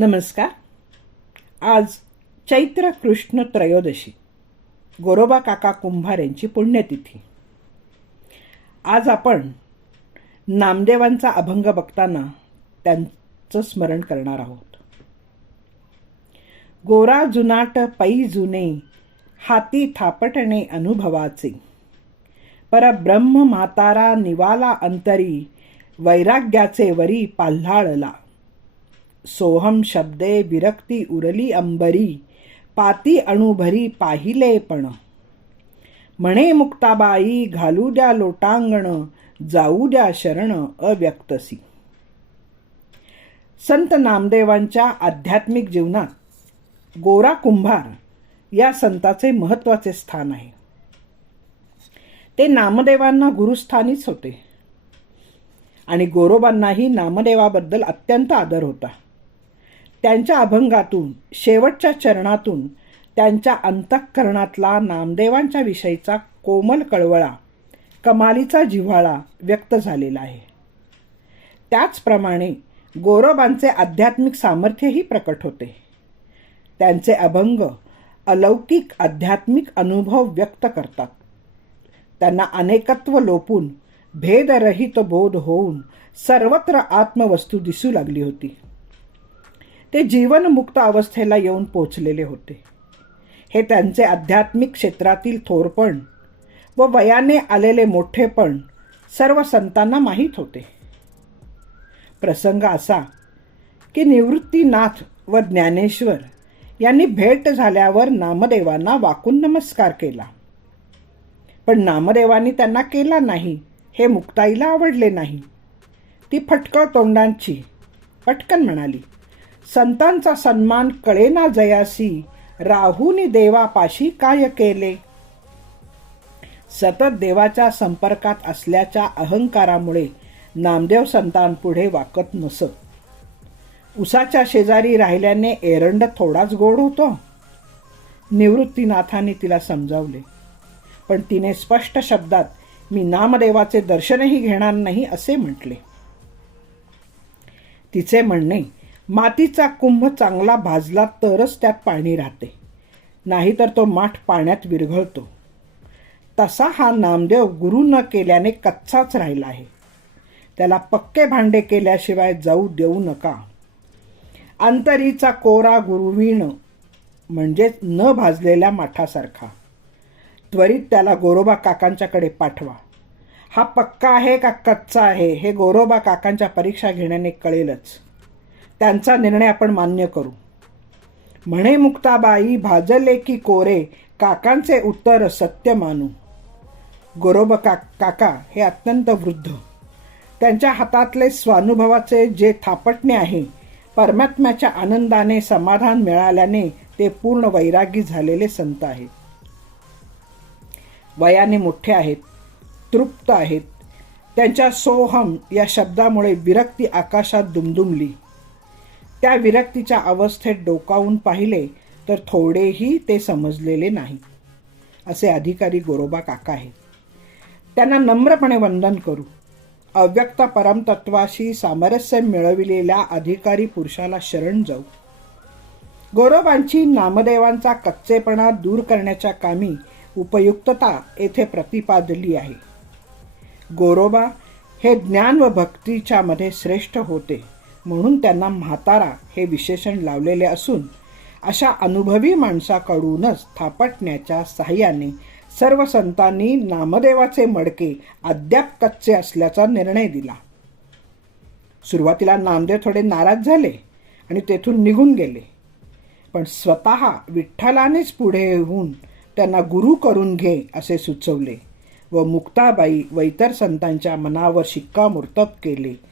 नमस्कार. आज चैत्र कृष्ण त्रयोदशी. गोरोबा काका कुंभार यांची पुण्यतिथी. आज आपण नामदेवांचा अभंग बघताना त्यांचं स्मरण करणार आहोत. गोरा जुनाट पै जुने हाती थापटणे अनुभवाचे. परब्रह्म म्हातारा निवाला अंतरी वैराग्याचे वरी पाल्हाळला. सोहम शब्दे विरक्ती उरली अंबरी पाती अणुभरी पाहिले पण. म्हणे मुक्ताबाई घालू द्या लोटांगण जाऊ द्या शरण अव्यक्तसी. संत नामदेवांच्या आध्यात्मिक जीवनात गोरा कुंभार या संताचे महत्त्वाचे स्थान आहे. ते नामदेवांना गुरुस्थानीच होते. आणि गोरोबांनाही नामदेवाबद्दल अत्यंत आदर होता. त्यांच्या अभंगातून शेवटच्या चरणातून त्यांच्या अंतःकरणातला नामदेवांच्या विषयीचा कोमल कळवळा कमालीचा जिव्हाळा व्यक्त झालेला आहे. त्याचप्रमाणे गोरोबांचे आध्यात्मिक सामर्थ्यही प्रकट होते. त्यांचे अभंग अलौकिक आध्यात्मिक अनुभव व्यक्त करतात. त्यांना अनेकत्व लोपून भेदरहित बोध होऊन सर्वत्र आत्मवस्तू दिसू लागली होती. ते जीवनमुक्त अवस्थेला येऊन पोचलेले होते. हे त्यांचे आध्यात्मिक क्षेत्रातील थोरपण व वयाने आलेले मोठेपण सर्व संतांना माहीत होते. प्रसंग असा की निवृत्तीनाथ व ज्ञानेश्वर यांनी भेट झाल्यावर नामदेवांना वाकून नमस्कार केला. पण नामदेवांनी त्यांना केला नाही हे मुक्ताईला आवडले नाही. ती फटकळ तोंडांची पटकन म्हणाली संतांचा सन्मान कळेना जयासी. राहुनी देवापाशी काय केले? सतत देवाच्या संपर्कात असल्याच्या अहंकारामुळे नामदेव संतांपुढे वाकत नसत. उसाच्या शेजारी राहिल्याने एरंड थोडाच गोड होतो. निवृत्तीनाथाने तिला समजावले. पण तिने स्पष्ट शब्दात मी नामदेवाचे दर्शनही घेणार नाही असे म्हटले. तिचे म्हणणे मातीचा कुंभ चांगला भाजला तरच त्यात पाणी राहते. नाहीतर तो माठ पाण्यात विरघळतो. तसा हा नामदेव गुरु न केल्याने कच्चाच राहिला आहे. त्याला पक्के भांडे केल्याशिवाय जाऊ देऊ नका. अंतरीचा कोरा गुरुवीण म्हणजेच न भाजलेल्या माठासारखा. त्वरित त्याला गोरोबा काकांच्याकडे पाठवा. हा पक्का आहे का कच्चा आहे हे गोरोबा काकांच्या परीक्षा घेण्याने कळेलच. त्यांचा निर्णय आपण मान्य करू. म्हणे मुक्ताबाई भाजले की कोरे काकांचे उत्तर सत्य मानू. गोरोब का काका हे अत्यंत वृद्ध. त्यांच्या हातातले स्वानुभवाचे जे थापटणे आहे परमात्म्याच्या आनंदाने समाधान मिळाल्याने ते पूर्ण वैरागी झालेले संत आहेत. वयाने मोठे आहेत तृप्त आहेत. त्यांच्या सोहम या शब्दामुळे विरक्ती आकाशात दुमदुमली. त्या विरक्तीच्या अवस्थेत डोकावून पाहिले तर थोडेही ते समजलेले नाही असे अधिकारी गोरोबा काका आहेत. त्यांना नम्रपणे वंदन करू. अव्यक्त परमतत्वाशी सामरस्य मिळविलेल्या अधिकारी पुरुषाला शरण जाऊ. गोरोबांची नामदेवांचा कच्चेपणा दूर करण्याच्या कामी उपयुक्तता येथे प्रतिपादली आहे. गोरोबा हे ज्ञान व भक्तीच्या मध्ये श्रेष्ठ होते. म्हणून त्यांना म्हातारा हे विशेषण लावलेले असून अशा अनुभवी माणसाकडूनच थापटण्याच्या साह्याने सर्व संतांनी नामदेवाचे मडके अद्याप कच्चे असल्याचा निर्णय दिला. सुरुवातीला नामदेव थोडे नाराज झाले आणि तेथून निघून गेले. पण स्वतः विठ्ठलानेच पुढे येऊन त्यांना गुरु करून घे असे सुचवले व मुक्ताबाई व इतर संतांच्या मनावर शिक्कामोर्तब केले.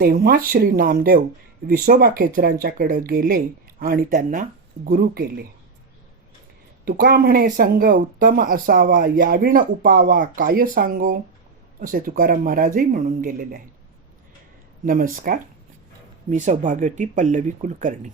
तेव्हाच श्री नामदेव विसोबा खेचरांच्याकडं गेले आणि त्यांना गुरु केले. तुका म्हणे संग उत्तम असावा याविण उपावा काय सांगो? असे तुकाराम महाराजही म्हणून गेलेले आहेत. नमस्कार. मी सौभाग्यवती पल्लवी कुलकर्णी.